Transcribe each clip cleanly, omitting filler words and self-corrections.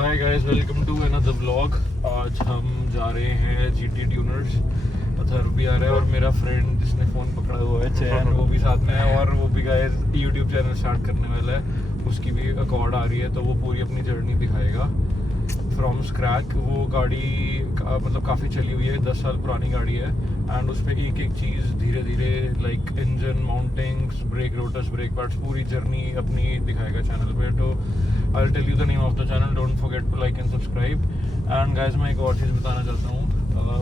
Hi guys, welcome to another vlog. आज हम जा रहे हैं जीटी ट्यूनर्स। अथर भी आ रहा है और मेरा फ्रेंड जिसने फ़ोन पकड़ा हुआ है चैन, वो भी साथ में है। और वो भी गाइस यूट्यूब चैनल स्टार्ट करने वाला है, उसकी भी अकॉर्ड आ रही है, तो वो पूरी अपनी जर्नी दिखाएगा फ्रॉम स्क्रैच। वो गाड़ी मतलब काफ़ी चली हुई है, 10 साल पुरानी गाड़ी है। एंड उस पर एक एक चीज़ धीरे धीरे like engine, mountings, brake rotors, brake parts, पूरी जर्नी अपनी दिखाएगा चैनल पे। तो I will tell you the name of the channel, don't forget to like and subscribe. And guys, मैं एक और चीज़ बताना चाहता हूँ।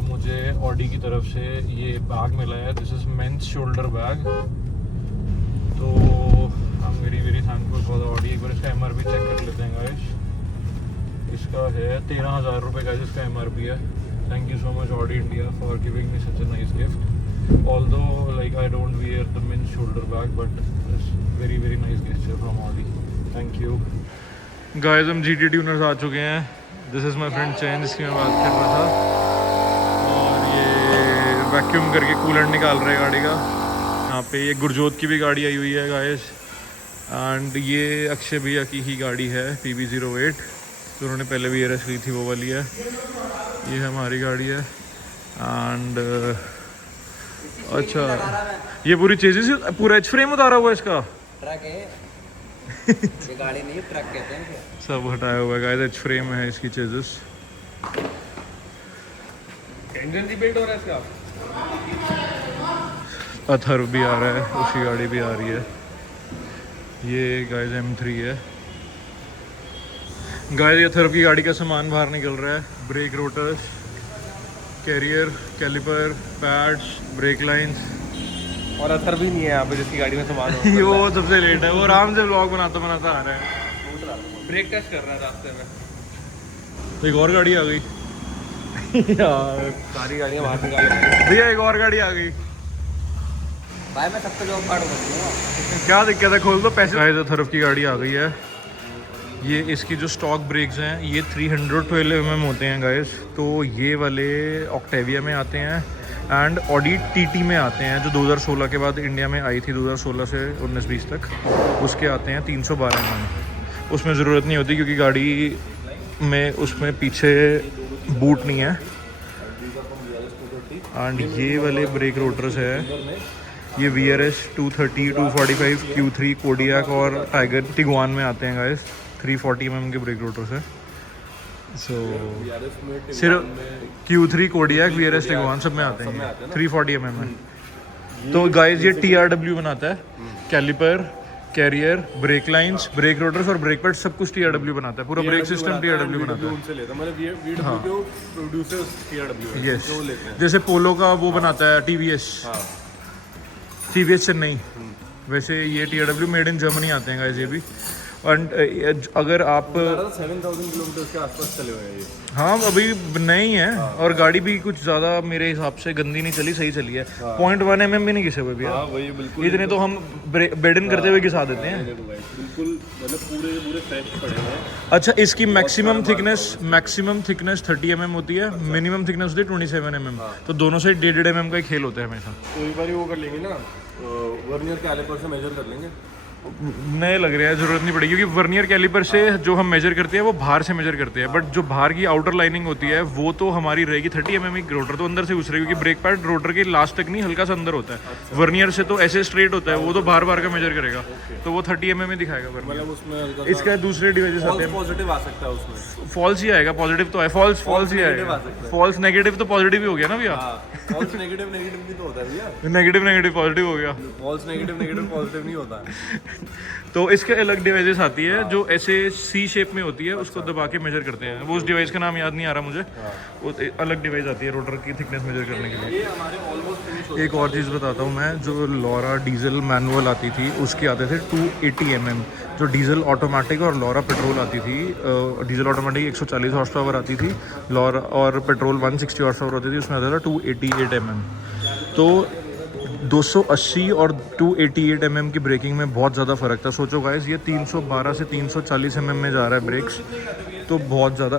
मुझे ऑडी की तरफ से ये बैग मिला है। This is men's shoulder bag. तो I am very very thankful for the Audi. एक बार इसका MRP चेक कर लेते हैं गाइस। इसका है 13,000 रुपये का, इसका MRP है। Thank you so much Audi India for giving me such a nice gift. Although like I don't wear the men's shoulder bag, but it's very very nice gesture from Audi. Thank you guys. हम GT tuners आ चुके हैं। This is my friend चैन, जिसकी मैं बात कर रहा था। और ये वैक्यूम करके कूलेंट निकाल रहे हैं गाड़ी का। यहाँ पे ये गुरजोत की भी गाड़ी आई हुई है गाइस। एंड ये अक्षय भैया की ही गाड़ी है, PB08, जो उन्होंने पहले भी रेस ली थी, वो वाली है। ये हमारी गाड़ी है। एंड अच्छा, ये पूरी चेजेस, पूरा एच फ्रेम उतारा हुआ है इसका। ट्रक है ये, गाड़ी नहीं ट्रक कहते हैं। सब हटाया हुआ है गाइस, एच फ्रेम है इसकी चेजेस। इंजन रिबिल्ड हो रहा है इसका। अथर भी आ रहा है, उसकी गाड़ी भी आ रही है। ये गाइस M3 है। गाइस, अथर की गाड़ी का सामान बाहर निकल रहा है। Brake rotors, carrier, caliper, pads, brake lines. और अथर भी नहीं है यहाँ पे, जिसकी गाड़ी में सामान हो। वो सबसे लेट है, वो आराम से व्लॉग बनाता बनाता आ रहा है। ब्रेक टेस्ट कर रहा है रास्ते में। तो एक और गाड़ी आ गई यार, सारी गाड़ियाँ बाहर निकाल। भैया एक और गाड़ी आ गई। भाई मैं सबको जॉब कार्ड दूंगा। क्या दिक्कत है, खोल दो पैसे। गाइस, तरफ की गाड़ी आ गई है। ये इसकी जो स्टॉक ब्रेक्स हैं, ये 312 mm होते हैं गाइस। तो ये वाले ऑक्टेविया में आते हैं एंड ऑडी TT में आते हैं, जो 2016 के बाद इंडिया में आई थी, 2016 से 19-20 तक। उसके आते हैं 312 mm। उसमें ज़रूरत नहीं होती क्योंकि गाड़ी में उसमें पीछे बूट नहीं है। एंड ये वाले ब्रेक रोटर्स है, ये VRS 230, 245, Q3, कोडियाक और टाइगर टिगुआन में आते हैं गाइस। 340 mm के ब्रेक रोटर्स है। सो सिर्फ Q3, कोडियाक, VRS, टिगुआन सब में आते हैं 340 mm में। तो गाइस, ये TRW बनाता है। Caliper, carrier, brake lines, brake rotors और ब्रेक पैड्स, सब कुछ TRW बनाता है। पूरा ब्रेक सिस्टम TRW बनाता है। यस, जैसे पोलो का वो बनाता है TVS चेन्नई, वैसे ये TRW मेड इन जर्मनी आते हैं गाइस ये भी। एंड अगर आप 7,000 किलोमीटर के आसपास चले हुए हैं ये। हाँ, अभी नए ही है। और गाड़ी भी कुछ ज़्यादा मेरे हिसाब से गंदी नहीं चली, सही चली है। 0.1 mm भी नहीं घिसे हुए भैया। वही बिल्कुल, इतने तो हम बेडन करते हुए घिसा देते हैं। बिल्कुल मतलब पूरे फ्रेश पड़े हैं। अच्छा, इसकी मैक्सिमम थिकनेस 30 mm होती है, मिनिमम थिकनेस होती है 27 mm। तो दोनों से 1.5 mm का ही खेल होता है हमेशा। तो एक बार वो कर लेंगे ना, वर्नियर कैलिपर से मेजर कर लेंगे। नए लग रहे हैं, ज़रूरत नहीं पड़ेगी, क्योंकि वर्नियर कैलिपर से जो हम मेजर करते हैं वो बाहर से मेजर करते हैं। बट जो बाहर की आउटर लाइनिंग होती है वो तो हमारी रहेगी 30 mm की। रोटर तो अंदर से घुस रही है, क्योंकि ब्रेक पैड रोटर के लास्ट तक नहीं, हल्का सा अंदर होता है। वर्नियर से तो ऐसे स्ट्रेट होता है, वो तो बार बार का मेजर करेगा। तो वो 30 mm ही दिखाएगा वर्नियर। मतलब उसमें इसका दूसरे डिवाइसेस आते हैं। पॉजिटिव आ सकता है उसमें। फॉल्स ही आएगा, पॉजिटिव तो है। फॉल्स ही आएगा। फॉल्स नेगेटिव तो पॉजिटिव ही हो गया ना भैया। फॉल्स नेगेटिव भी तो होता है भैया। नेगेटिव पॉजिटिव हो गया। फॉल्स नेगेटिव पॉजिटिव नहीं होता। तो इसके अलग डिवाइसेस आती है जो ऐसे C शेप में होती है, उसको दबा के मेजर करते हैं। वो उस डिवाइस का नाम याद नहीं आ रहा मुझे। वो अलग डिवाइस आती है रोटर की थिकनेस मेजर करने के लिए। एक और चीज़ बताता हूँ मैं, जो लॉरा डीजल मैनुअल आती थी उसके आते थे 280 mm। जो डीजल ऑटोमेटिक और लॉरा पेट्रोल आती थी, डीजल ऑटोमेटिक 140 हॉर्स पावर आती थी, लॉरा और पेट्रोल 160 हॉर्स पावर होती थी, उसमें आता था 288 mm। तो 280 और 288 mm की ब्रेकिंग में बहुत ज़्यादा फ़र्क था। सोचो गाइस, ये 312 से 340 mm में जा रहा है ब्रेक्स, तो बहुत ज़्यादा।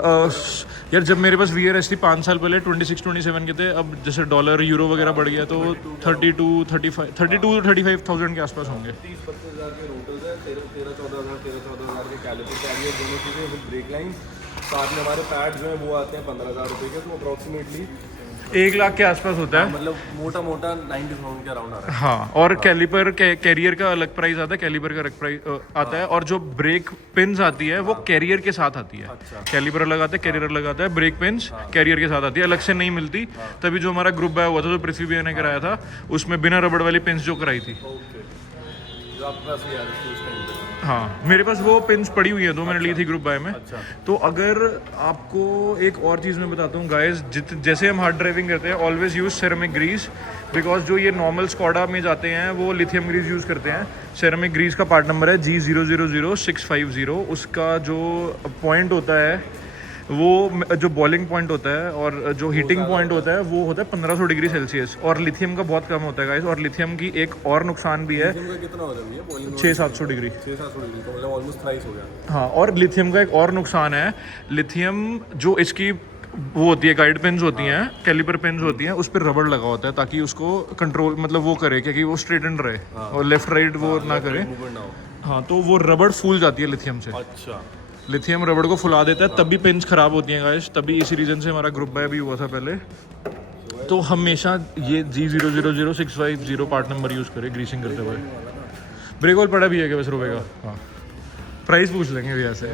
यार, जब मेरे पास VRS थी 5 साल पहले, 26-27 के थे। अब जैसे डॉलर यूरो वगैरह बढ़ गया तो 32-35,000 के आसपास होंगे। 30-32 हज़ार के रोटर्स है, 13-14 हज़ार के कैलिपर कैरियर, दोनों चीज़ें, ब्रेक लाइन साथ में हमारे पैड जो है वो आते हैं 15,000 रुपये के, तो अप्रॉक्सीमेटली 1 लाख के आसपास होता है। मतलब मोटा मोटा 90,000 के अराउंड आ रहा है। हाँ, और कैलिपर कैरियर का अलग प्राइस आता है, कैलिपर का अलग प्राइस आता है, और जो ब्रेक पिन्स आती है वो कैरियर के साथ आती है। कैलिपर अलग आता है, कैरियर अलग आता है, ब्रेक पिन्स कैरियर के साथ आती है, अलग से नहीं मिलती। तभी जो हमारा ग्रुप आया हुआ था, जो पृथ्वी भैया ने कराया था, उसमें बिना रबड़ वाली पिन्स जो कराई थी। जो आपके पास यार उस टाइम पे। हाँ, मेरे पास वो पिन्स पड़ी हुई है, 2 मैंने ली थी ग्रुप बाय में। अच्छा। तो अगर आपको एक और चीज़ मैं बताता हूँ गाइस, जैसे हम हार्ड ड्राइविंग करते हैं, always use ceramic grease, because जो ये नॉर्मल स्कॉडा में जाते हैं वो लिथियम ग्रीस यूज़ करते हैं। सेरेमिक ग्रीस का पार्ट नंबर है G000650। उसका जो पॉइंट होता है, वो जो बॉइलिंग पॉइंट होता है और जो हीटिंग पॉइंट होता है वो होता है 1500 डिग्री सेल्सियस, और लिथियम का बहुत कम होता है गाइस। और लिथियम की एक और नुकसान भी है, लिथियम का कितना हो जाता है बॉइलिंग? 600-700 डिग्री। 600-700 डिग्री, तो मतलब ऑलमोस्ट थ्राइस हो गया। हाँ, और लिथियम का एक और नुकसान है, लिथियम जो इसकी वो होती है, गाइड पेन्स होती हैं, कैलिपर पेन्स होती हैं, उस पर रबड़ लगा होता है ताकि उसको कंट्रोल, मतलब वो करे कि वो स्ट्रेट एंड रहे और लेफ्ट राइट वो ना करे। मूवमेंट ना हो। हाँ, तो वो रबड़ फूल जाती है लिथियम से। अच्छा। लिथियम रबड़ को फुला देता है, तभी पेन्स खराब होती हैं गाइस। तभी इसी रीजन से हमारा ग्रुप बाय भी हुआ था पहले। तो हमेशा ये G000650 पार्ट नंबर यूज़ करें ग्रीसिंग करते हुए। ब्रेक ऑयल पड़ा भी है क्या वैसे रुपए का? हाँ, प्राइस पूछ लेंगे भैया से।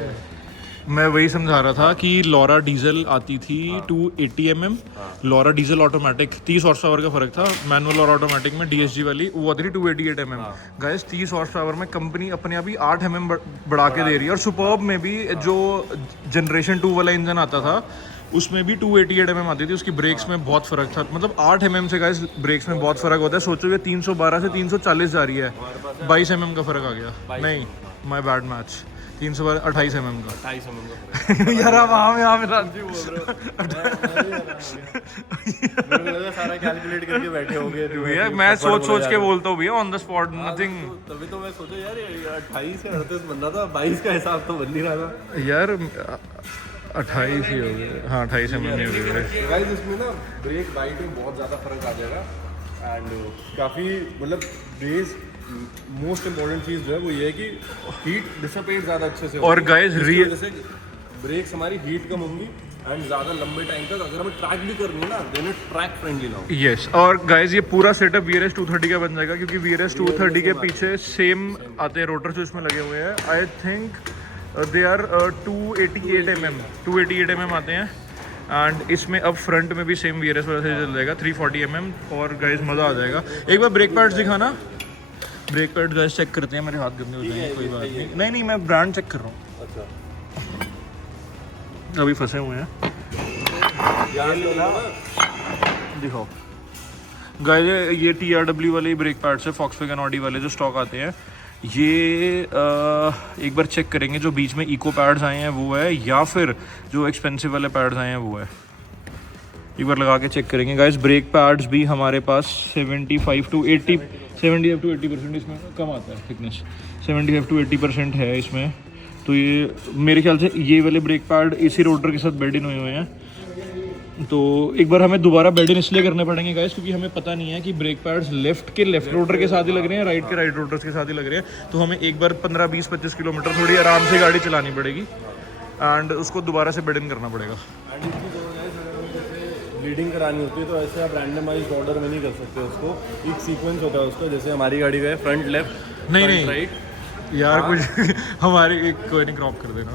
मैं वही समझा रहा था कि लॉरा डीजल आती थी 280 mm, Laura diesel automatic 30 horse power का फर्क था, मैनुअल और ऑटोमेटिक में। DSG वाली वो आती थी 288 mm। गाइस 30 हॉर्स पावर में कंपनी अपने आप ही 8 mm बढ़ा के दे रही है। और सुपर्ब में भी जो जनरेशन 2 वाला इंजन आता था उसमें भी 288 mm आती थी, उसकी ब्रेक्स में बहुत फर्क था। मतलब 8 mm से गाइस ब्रेक्स में बहुत फर्क होता है। सोचो ये 312 से 340 जा रही है, 22 mm का फर्क आ गया। नहीं, माय बैड मैच, 328 mm का। 28 mm का यार आप यहाँ में जी बोल रहे हो। सारा कैलकुलेट करके बैठे होंगे भैया, मैं सोच के बोलता हूँ भैया, ऑन द स्पॉट नथिंग। तभी तो मैं सोचा यार ये 28 से 38 बन रहा था, 22 का हिसाब तो बन नहीं रहा था यार। 28 ही हो गए। हाँ, 28 mm ही हो गए। गाइस इसमें ना ब्रेक बाइट में बहुत ज़्यादा फर्क आ जाएगा, एंड काफ़ी मतलब बेस मोस्ट इम्पोर्टेंट चीज़ जो है वो ये है कि हीट डिसिपेट ज़्यादा अच्छे से। और गाइस रियल जैसे ब्रेक्स हमारी हीट कम होंगी, एंड ज़्यादा लंबे टाइम तक अगर हमें ट्रैक भी करनी है ना, देन इट ट्रैक फ्रेंडली ना हो। यस, और गाइस ये पूरा सेटअप VRS 230 का बन जाएगा, क्योंकि VRS 230 के पीछे सेम आते हैं रोटर जो इसमें लगे हुए हैं। I think they are 288 mm आते हैं। एंड इसमें अब फ्रंट में भी सेम VRS वाला से चल जाएगा 340 mm। और गाइस मज़ा आ जाएगा। एक बार ब्रेक पैड्स दिखाना। ब्रेक पैड गाइस चेक करते हैं, मेरे हाथ गंदे हो जाएंगे, कोई बात नहीं। नहीं, मैं ब्रांड चेक कर रहा हूँ। अच्छा, अभी फंसे हुए हैं, दिखाओ गाइस। ये TRW वाले ब्रेक पैड्स है, Volkswagen Audi वाले जो स्टॉक आते हैं। ये एक बार चेक करेंगे, जो बीच में इको पैड्स आए हैं वो है, या फिर जो एक्सपेंसिव वाले पैड्स आए हैं वो है। एक बार लगा के चेक करेंगे गाइस। ब्रेक पैड्स भी हमारे पास 75 to 80% इसमें कम आता है थिकनेस, 75 to 80% है इसमें। तो ये मेरे ख्याल से ये वाले ब्रेक पैड इसी रोटर के साथ बेड इन हुए हैं। तो एक बार हमें दोबारा बेड इन इसलिए करने पड़ेंगे गाइस, क्योंकि हमें पता नहीं है कि ब्रेक पैड्स लेफ्ट रोटर के साथ ही लग रहे हैं, राइट के राइट रोटर्स के साथ ही लग रहे हैं। तो हमें एक बार 15-20-25 किलोमीटर थोड़ी आराम से गाड़ी चलानी पड़ेगी, एंड उसको दोबारा से बेड इन करना पड़ेगा। ब्लीडिंग करानी होती है तो ऐसे आप रैंडमाइज्ड ऑर्डर में नहीं कर सकते उसको, एक सीक्वेंस होता है उसका। जैसे हमारी गाड़ी का है फ्रंट लेफ्ट नहीं राइट यार कुछ हमारी एक कोई नहीं, क्रॉप कर देना,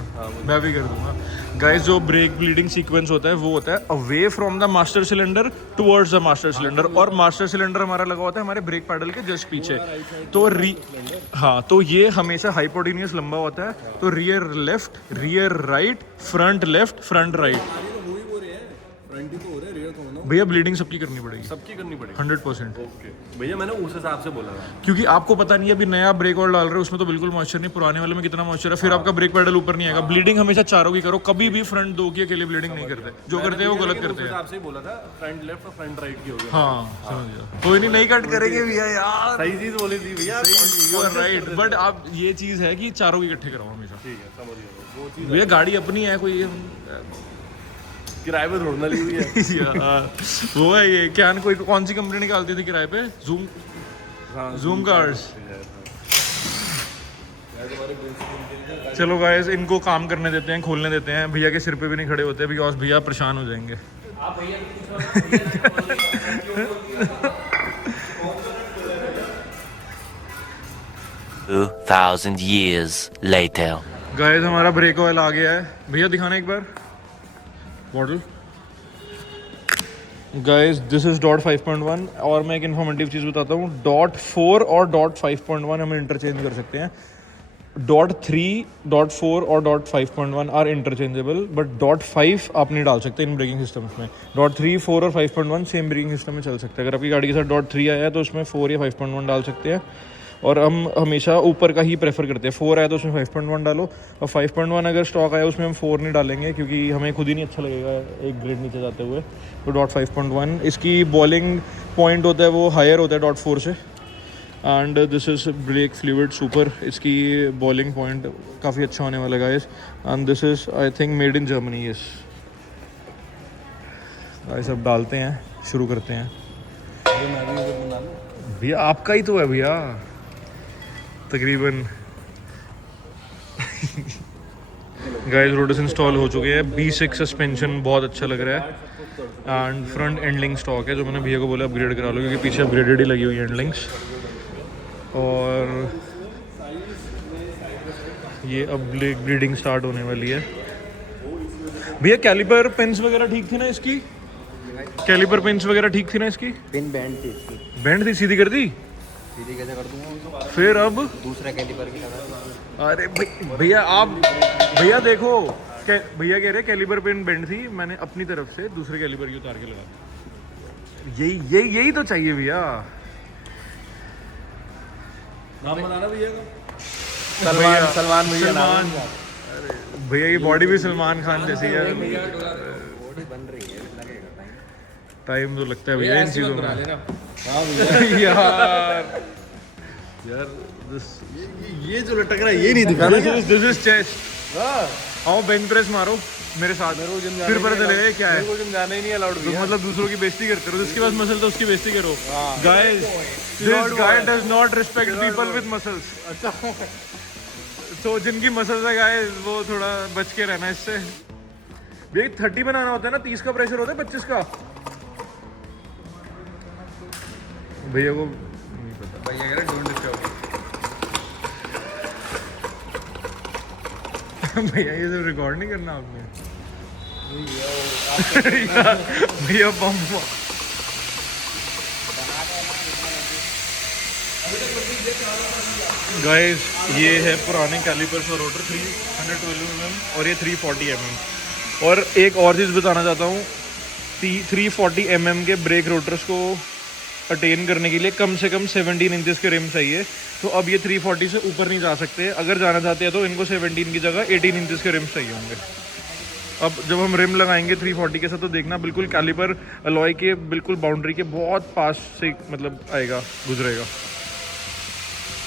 मैं भी कर दूंगा गाइस। जो ब्रेक ब्लीडिंग सीक्वेंस होता है वो होता है away from the master cylinder towards the master cylinder, और मास्टर सिलेंडर हमारा लगा होता है हमारे ब्रेक पैडल के जस्ट पीछे। तो हाँ, तो ये हमेशा हाइपोटेनियस लंबा होता है। तो rear left, rear right, front left, front right. Front ही तो हो रहा है, रियर तो होना। भैया ब्लीडिंग सबकी करनी पड़ेगी, सबकी करनी पड़ेगी 100%। ओके भैया, मैंने उस हिसाब से बोला था, क्योंकि आपको पता नहीं है, अभी नया ब्रेक ऑयल डाल रहे हो उसमें तो बिल्कुल मॉइस्चर नहीं, पुराने वाले में कितना मॉइस्चर है, फिर आपका ब्रेक पैडल ऊपर नहीं आएगा। ब्लीडिंग हमेशा चारों की करो, कभी भी फ्रंट दो की अकेले ब्लीडिंग नहीं करते, जो करते हैं वो गलत करते हैं। हिसाब से बोला था, फ्रंट लेफ्ट और फ्रंट राइट की हो गया। हाँ, समझ गया। कोई नहीं कट करेंगे भैया यार, सही चीज बोली थी भैया, राइट। बट आप ये चीज है कि चारों की इकट्ठे कराओ हमेशा। ठीक है, समझ गया। वो चीज भैया गाड़ी अपनी है, कोई किराए पे थोड़ा ली हुई है। वो है ये क्या, कोई कौन सी कंपनी निकालती थी किराए पे, जूम कार्स। तुम्हारे चलो गाइस इनको काम करने देते हैं, खोलने देते हैं। भैया के सिर पे भी नहीं खड़े होते बिकॉज भैया परेशान हो जाएंगे। 2000 years later. गाइस हमारा ब्रेक ऑयल आ गया है। भैया दिखाना एक बार bottle. Guys this is dot 5.1 और मैं एक इन्फॉर्मेटिव चीज़ बताता हूँ, डॉट 4 और डॉट 5.1 हम इंटरचेंज कर सकते हैं। डॉट 3, डॉट 4 और dot 5.1 are interchangeable, but dot 5 आप नहीं डाल सकते इन ब्रेकिंग सिस्टम्स में। डॉट 3, 4 और 5.1 सेम ब्रेकिंग सिस्टम में चल सकता है। अगर आपकी गाड़ी के साथ डॉट 3 आया है तो उसमें 4 या 5.1 डाल सकते हैं, और हम हमेशा ऊपर का ही प्रेफर करते हैं। 4 आया तो उसमें 5.1 डालो, और 5.1 अगर स्टॉक आया उसमें हम 4 नहीं डालेंगे क्योंकि हमें खुद ही नहीं अच्छा लगेगा एक ग्रेड नीचे जाते हुए। तो डॉट 5.1 इसकी बॉलिंग पॉइंट होता है वो हायर होता है डॉट 4 से। And this is brake fluid super, इसकी बॉलिंग पॉइंट काफ़ी अच्छा होने वाला guys. And this is I think made in Germany. Yes guys अब डालते हैं, शुरू करते हैं। भैया आपका ही तो है भैया तकरीबन। गाइस रोडस इंस्टॉल हो चुके हैं। B6 सस्पेंशन बहुत अच्छा लग रहा है एंड फ्रंट एंडलिंग स्टॉक है, जो मैंने भैया को बोला अपग्रेड करा लो क्योंकि पीछे अपग्रेडेड ही लगी हुई है एंडलिंग्स। और ये अब ब्लीडिंग स्टार्ट होने वाली है। भैया कैलिपर पिन्स वगैरह ठीक थी ना इसकी? कैलिपर पिन्स वगैरह ठीक थी ना इसकी? पिन बैंड थी इसकी। बैंड थी, सीधी कर दी? सीधी कैसे कर दूंगा? फिर अब दूसरा कैलिपर की लगा। अरे भैया आप भैया देखो, भैया कह रहे कैलिपर पिन बेंड थी, मैंने अपनी तरफ से दूसरे कैलिपर की उतार के लगा। यही तो चाहिए भैया। नाम बताना भैया का। सलमान भैया नाम। अरे भैया की बॉडी भी सलमान खान जैसी है। बॉडी बन रही है, लगेगा टाइम तो लगता है भैया इन चीज़ों में। हाँ भैया यार ये जो लटक रहा है ये नहीं दिखाना। This is chest. आओ बेंच प्रेस मारो मेरे साथ, फिर पता चलेगा क्या है। मेरे को जाना ही नहीं अलाउड तो मतलब दूसरों की बेइज्जती करते रहो, जिसके पास मसल तो उसकी बेइज्जती करो। Guys this guy does not respect people with muscles. अच्छा तो जिनकी मसल्स है गाइस वो थोड़ा बच के रहना इससे। भैया 30 बनाना होता है ना, 30 का प्रेशर होता है 25 का। भैया को नहीं पता। भैया कह रहे डोंट डिस्टर्ब। भैया ये सब रिकॉर्ड नहीं करना आपने। भैया बम गाइस ये है पुराने कैलिपर्स और रोटर 312 mm और ये 340 mm। और एक और चीज़ बताना चाहता हूँ, 340 mm के ब्रेक रोटर्स को अटेन करने के लिए कम से कम 17 इंचेस के रिम चाहिए। तो अब ये 340 से ऊपर नहीं जा सकते। अगर जाना चाहते हैं तो इनको 17 की जगह 18 इंचेस के रिम्स चाहिए होंगे। अब जब हम रिम लगाएंगे 340 के साथ तो देखना बिल्कुल कैलिपर अलॉय के बिल्कुल बाउंड्री के बहुत पास से मतलब आएगा, गुजरेगा।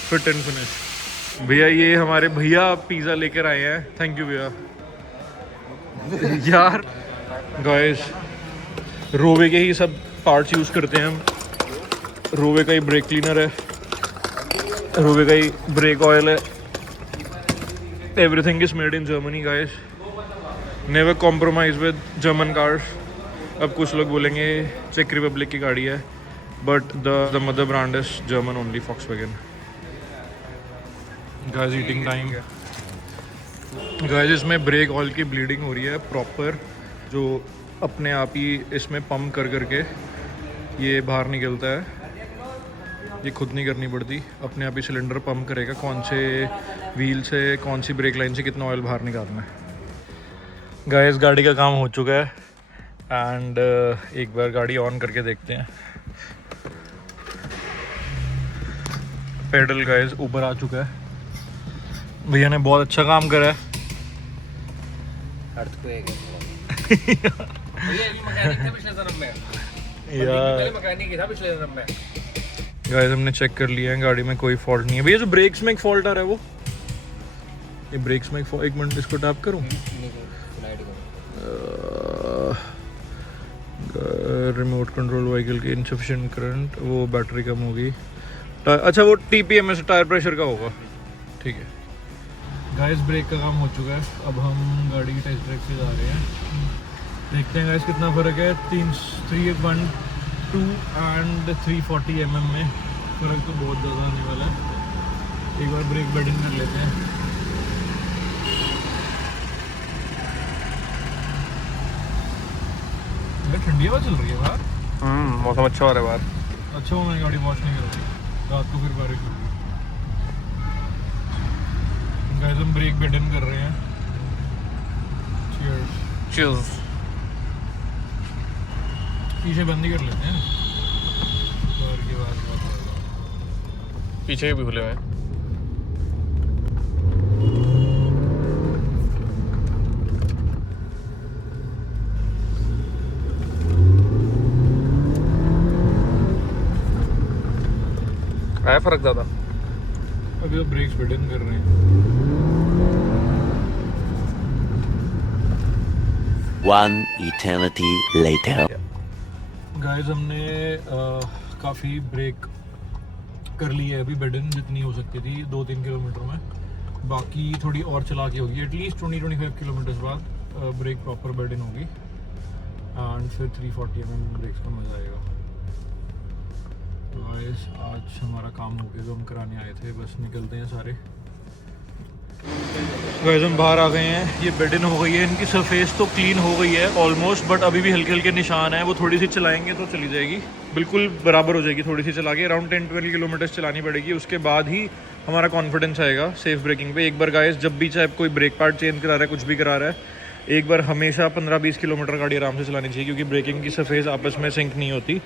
Fit and finish. भैया ये हमारे भैया पिज़्ज़ा लेकर आए हैं, थैंक यू भैया। यार गाइस रोवे के ही सब पार्ट्स यूज़ करते हैं हम। रोवे का ही ब्रेक क्लीनर है, रोवे का ही ब्रेक ऑयल है। Everything is made in Germany guys, never compromise with German cars. अब कुछ लोग बोलेंगे चेक रिपब्लिक की गाड़ी है, but the mother brand is German only, Volkswagen. Guys eating time. Guys इसमें ब्रेक ऑयल की ब्लीडिंग हो रही है प्रॉपर, जो अपने आप ही इसमें पंप कर करके ये बाहर निकलता है। ये खुद नहीं करनी पड़ती, अपने आप ही सिलेंडर पंप करेगा कौन से व्हील से कौन सी ब्रेक लाइन से कितना ऑयल बाहर निकालना है। गाइस गाड़ी का काम हो चुका है एंड एक बार गाड़ी ऑन करके देखते हैं। पेडल गाइस ऊपर आ चुका है, भैया ने बहुत अच्छा काम करा है। अर्थक्वेक है। भैया ये मैकेनिक था पिछले जन्म में। यार मैकेनिक ही था पिछले जन्म में। गाइस हमने चेक कर लिया है, गाड़ी में कोई फॉल्ट नहीं है। भैया जो ब्रेक्स में एक फॉल्ट आ रहा है वो, ये ब्रेक्स में एक मिनट इसको टैप करूँ। रिमोट कंट्रोल व्हीकल की इनसफिशिएंट करंट, वो बैटरी कम होगी। अच्छा वो TPMS टायर प्रेशर का होगा, ठीक है। गाइस ब्रेक का काम हो चुका है, अब हम गाड़ी की टेस्ट ड्राइव से जा रहे हैं। देखते हैं गाइस कितना फ़र्क है 312 एंड 340 mm में। फ़र्क तो बहुत ज़्यादा आने वाला है। एक बार ब्रेक बेडिंग कर लेते हैं। यार ठंडी हवा चल रही है बाहर। मौसम अच्छा हो रहा है बाहर। अच्छा वो मैंने गाड़ी वॉश नहीं करी, रात को फिर बारिश होगी। गाइस हम ब्रेक बेडिंग कर रहे हैं। चीयर्स। पीछे बंद ही कर लेते हैं, बाहर की बात पीछे भी खुले हुए हैं। आया फर्क ज़्यादा? अभी तो ब्रेक्स बेडिंग कर रहे हैं। One eternity later. गाइस हमने काफ़ी ब्रेक कर ली है अभी बेडिंग, जितनी हो सकती थी 2-3 किलोमीटर में। बाकी थोड़ी और चला के होगी, एटलीस्ट 20-25 किलोमीटर बाद ब्रेक प्रॉपर बेडिंग होगी एंड फिर 340 mm ब्रेक्स का मज़ा आएगा। गाइस आज हमारा काम हो गया जो हम कराने आए थे, बस निकलते हैं सारे। गाइस हम बाहर आ गए हैं, ये बेडिंग हो गई है, इनकी सरफेस तो क्लीन हो गई है ऑलमोस्ट, बट अभी भी हल्के हल्के निशान है। वो थोड़ी सी चलाएंगे तो चली जाएगी, बिल्कुल बराबर हो जाएगी। थोड़ी सी चला के अराउंड 10-12 किलोमीटर चलानी पड़ेगी, उसके बाद ही हमारा कॉन्फिडेंस आएगा सेफ ब्रेकिंग पे। एक बार गाइस जब भी चाहे कोई ब्रेक पार्ट चेंज करा रहा है, कुछ भी करा रहा है, एक बार हमेशा 15-20 किलोमीटर गाड़ी आराम से चलानी चाहिए, क्योंकि ब्रेकिंग की सरफेस आपस में सिंक नहीं होती,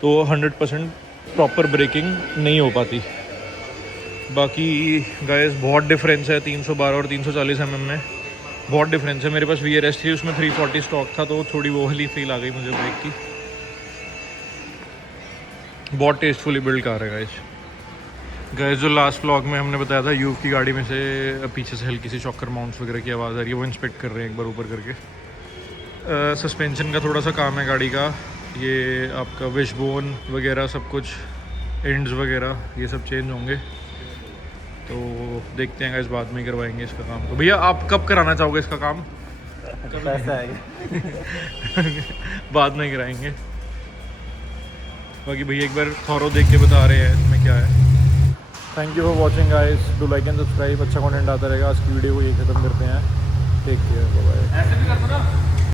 तो 100% प्रॉपर ब्रेकिंग नहीं हो पाती। बाकी गाइस बहुत डिफरेंस है 312 और 340 mm में, बहुत डिफरेंस है। मेरे पास VRS थी, उसमें 340 स्टॉक था, तो थोड़ी वो वाली फील आ गई मुझे ब्रेक की। बहुत टेस्टफुली बिल्ड कार है गाइस। जो लास्ट व्लॉग में हमने बताया था, यूव की गाड़ी में से पीछे से हल्की सी शॉकर माउंट्स वगैरह की आवाज़ आ रही है, वो इंस्पेक्ट कर रहे हैं एक बार ऊपर करके। सस्पेंशन का थोड़ा सा काम है गाड़ी का, ये आपका विशबोन वगैरह सब कुछ, एंड्स वगैरह ये सब चेंज होंगे, तो देखते हैं गाइस बाद में ही करवाएंगे इसका काम। तो भैया आप कब कराना चाहोगे इसका काम? पैसा आएगा। बाद में ही कराएंगे। बाकी भैया एक बार थॉरो देख के बता रहे हैं इसमें क्या है। Thank you for watching guys, do like and subscribe. अच्छा कंटेंट आता रहेगा। आज की वीडियो को ये ख़त्म करते हैं। Take care, bye bye. ऐसे भी कर दो ना।